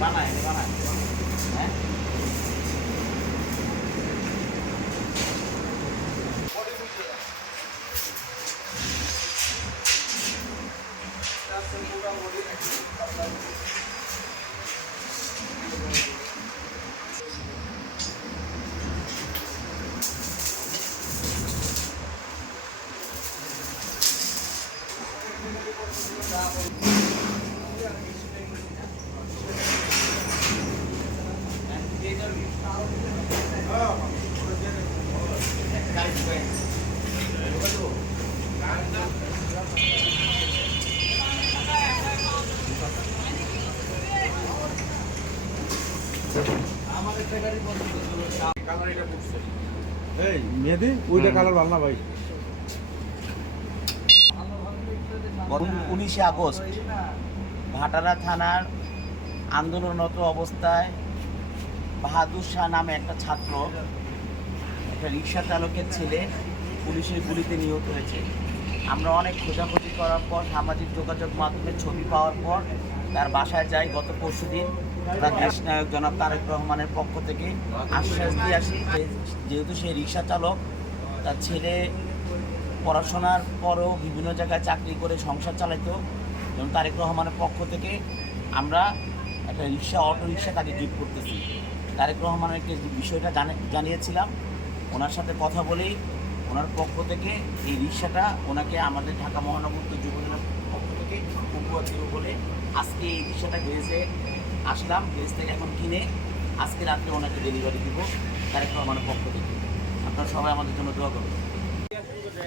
বানায় বানায় হ্যাঁ এই মেহেদি ওইটা কালার ভালো না ভাই গত উনিশে আগস্ট, ভাটারা থানার আন্দোলনরত অবস্থায় বাহাদুর শাহ নামে একটা ছাত্র, একটা রিক্সা চালকের ছেলে পুলিশের গুলিতে নিহত হয়েছে। আমরা অনেক খোঁজাখুঁজি করার পর, সামাজিক যোগাযোগ মাধ্যমে ছবি পাওয়ার পর, তার বাসায় যাই গত পরশু দিন। আমরা দেশ নায়ক জনাব তারেক রহমানের পক্ষ থেকে আশ্বাস দিয়ে আসি যেহেতু সে রিক্সা চালক, তার ছেলে পড়াশোনার পরও বিভিন্ন জায়গায় চাকরি করে সংসার চালাইতো। এবং তারেক রহমানের পক্ষ থেকে আমরা একটা রিক্সা, অটো রিক্সা তাকে গিফট করতেছি। তারেক রহমানকে বিষয়টা জানে জানিয়েছিলাম। ওনার সাথে কথা বলেই ওনার পক্ষ থেকে এই রিক্সাটা ওনাকে আমাদের ঢাকা মহানগর যুবদলের পক্ষ থেকে উপহার দেবো বলে আজকে এই রিক্সাটা গ্যারেজে আসলাম। গ্যারেজ থেকে এখন কিনে আজকে রাত্রে ওনাকে ডেলিভারি দিব তারেক রহমানের পক্ষ থেকে। আপনারা সবাই আমাদের জন্য দোয়া করবেন। এটা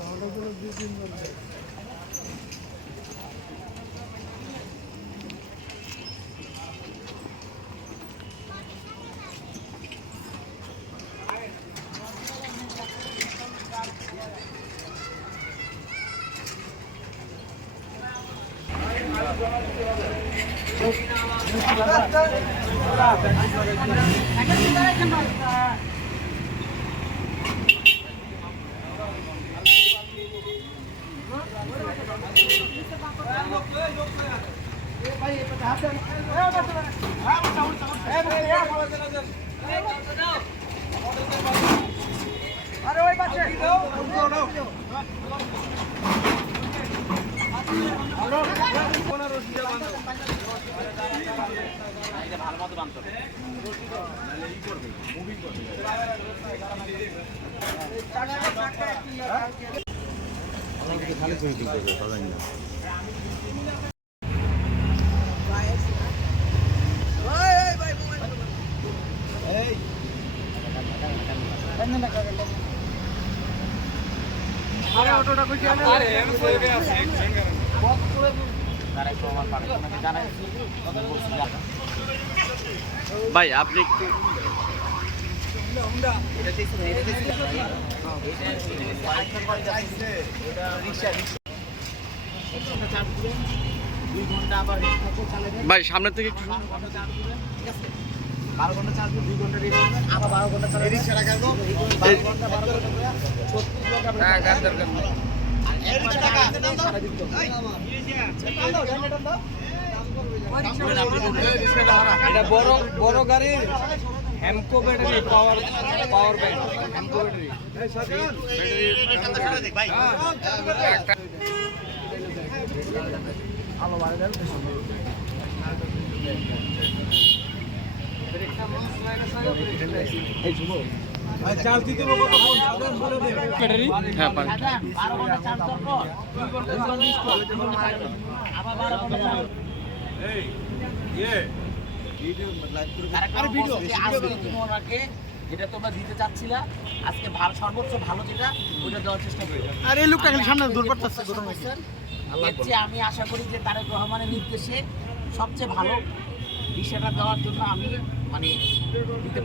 ভালো মতো বানতে হবে খালি ছবি তুলতে হবে সবাই না তারেক রহমান পারে ওনাকে জানাইছি ওদের বলছি যে আপনার ভাই আপনি একটু এটা দেখছি না, এটা দেখছি না। করে যাচ্ছে। এটা রিক্সা, রিক্সা। এক ঘণ্টা চার্জ দিবেন, দুই ঘণ্টা আবার রেস্ট থাকবে, চালাবেন। ভাই সামনে থেকে একটু বারো ঘণ্টা চার্জ দিবেন, ঠিক আছে? বারো ঘণ্টা চার্জ দুই ঘণ্টা আবার বারো ঘণ্টা চালাবেন। বারো ঘণ্টা, বারো ঘণ্টা ছত্রিশ ঘণ্টা আপনি চালাবেন। এটা বড় বড় গাড়ির Hamko battery power power bank Hamko battery হ্যাঁ পারি যেটা তোমরা দিতে চাচ্ছিলা আজকে ভালো সর্বোচ্চ ভালো যেটা ওইটা দেওয়ার চেষ্টা করি আর এই লোকটা খালি সামনে দূর করতেছে এর আমি আশা করি যে তারেক রহমানের নির্দেশে সবচেয়ে ভালো বিষয়টা দেওয়ার জন্য আমি মানে দিতে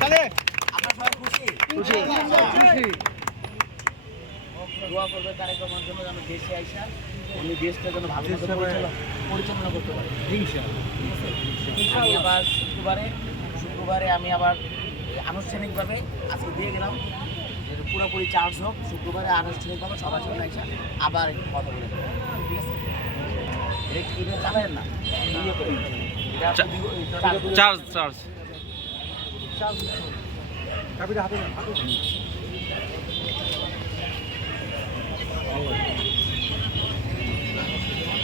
তাহলে আপনার সবাই খুশি। খুশি। দোয়া করবে তারেক রহমানের জন্য যেন দেশে আইসা। উনি দেশটা যেন ভালো পরিচালনা করতে পারে। আমি আবার শুক্রবারে শুক্রবারে আমি আবার আনুষ্ঠানিকভাবে আজকে দিয়ে গেলাম। পুরোপুরি চার্জ হোক শুক্রবারে আনুষ্ঠানিকভাবে সবার সামনে এসে আবার কথা বলে ঠিক আছে? এটা এটা না চার্জ- চার্জ চার্জ হাতে